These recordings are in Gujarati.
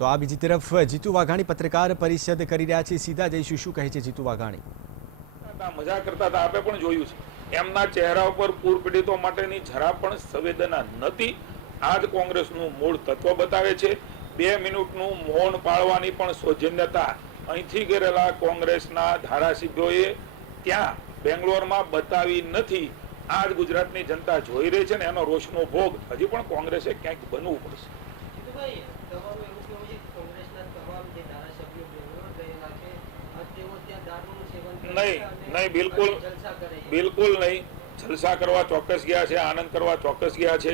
તો આ બીજી તરફ જીતુ વાઘાણી પત્રકાર પરિષદ કરી રહ્યા છે, સીધા જઈશું, શું કહે છે જીતુ વાઘાણી? મજા કરતા હતા, આપણે પણ જોયું છે એમના ચહેરા ઉપર પૂર પીડિતો માટેની જરા પણ સંવેદના નથી. આ જ કોંગ્રેસનું મૂળ તત્વ બતાવે છે. 2 મિનિટનું મૌન પાળવાની પણ સૌજન્યતા અહીંથી ગયેલા કોંગ્રેસના ધારાસભ્યોએ ત્યાં બેંગ્લોરમાં બતાવી નથી. આ જ ગુજરાતની જનતા જોઈ રહી છે ને એનો રોષનો ભોગ હજી પણ કોંગ્રેસે ક્યાંક બનવું પડશે. નહીં, બિલકુલ નહીં. જલસા કરવા ચોક્કસ ગયા છે, આનંદ કરવા ચોક્કસ ગયા છે.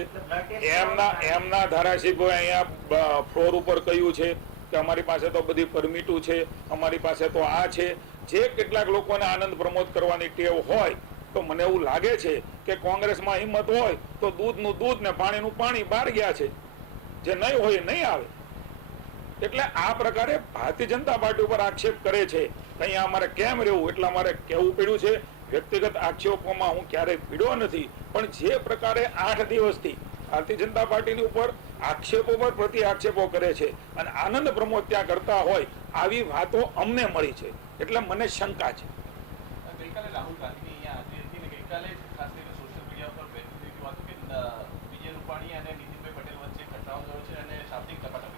એમના ધારાસભ્યોએ અહીંયા ફ્લોર ઉપર કહ્યું છે કે અમારી પાસે તો બધી પરમિટો છે, અમારી પાસે તો આ છે. જે કેટલાક લોકોને આનંદ પ્રમોદ કરવાની ટેવ હોય તો મને એવું લાગે છે કે કોંગ્રેસમાં હિંમત હોય તો દૂધનું દૂધ ને પાણીનું પાણી બહાર ગયા છે, જે નહીં હોય નહીં આવે. એટલે આ પ્રકારે ભારતીય જનતા પાર્ટી ઉપર આક્ષેપ કરે છે. અહીંયા અમારે કેમ રહેવું એટલે અમારે કહેવું પડ્યું છે. વ્યક્તિગત આક્ષેપોમાં હું ક્યારેય પીડ્યો નથી, પણ જે પ્રકારે 8 દિવસથી ભારતીય જનતા પાર્ટીની ઉપર આક્ષેપો પર પ્રતિ આક્ષેપો કરે છે અને આનંદ પ્રમોદ ત્યાં કરતા હોય આવી વાતો અમને મળી છે, એટલે મને શંકા છે. ગઈકાલે રાહુલ ગાંધીની અહીંયા હાજરી હતી ને ગઈકાલે ખાસ કરીને સોશિયલ મીડિયા પર બેઠી વાત કે વિજય રૂપાણી અને નીતિનભાઈ પટેલ વચ્ચે ઘટનાઓ થયો છે અને શાબ્દિક ઝપાટા.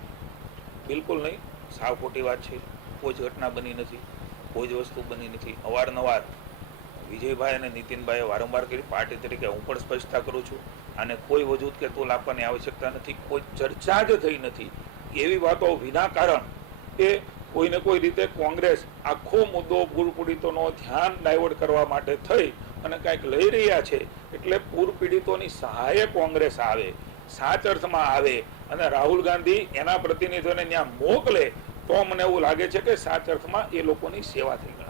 બિલકુલ નહીં, સાવ ખોટી વાત છે. કોઈ જ ઘટના બની નથી, કોઈ જ વસ્તુ બની નથી. અવારનવાર વિજયભાઈ અને નીતિનભાઈએ વારંવાર કરી. પાર્ટી તરીકે હું પણ સ્પષ્ટતા કરું છું અને કોઈ વજૂદ કે તોલ આપવાની આવશ્યકતા નથી. કોઈ ચર્ચા જ થઈ નથી. એવી વાતો વિના કારણ એ કોઈને કોઈ રીતે કોંગ્રેસ આખો મુદ્દો પૂર પીડિતોનો ધ્યાન ડાયવર્ટ કરવા માટે થઈ અને કંઈક લઈ રહ્યા છે. એટલે પૂર પીડિતોની સહાય કોંગ્રેસ આવે, સાચા અર્થમાં આવે અને રાહુલ ગાંધી એના પ્રતિનિધિઓને ત્યાં મોકલે તો મને એવું લાગે છે કે સાચા અર્થમાં એ લોકોની સેવા થઈ ગઈ.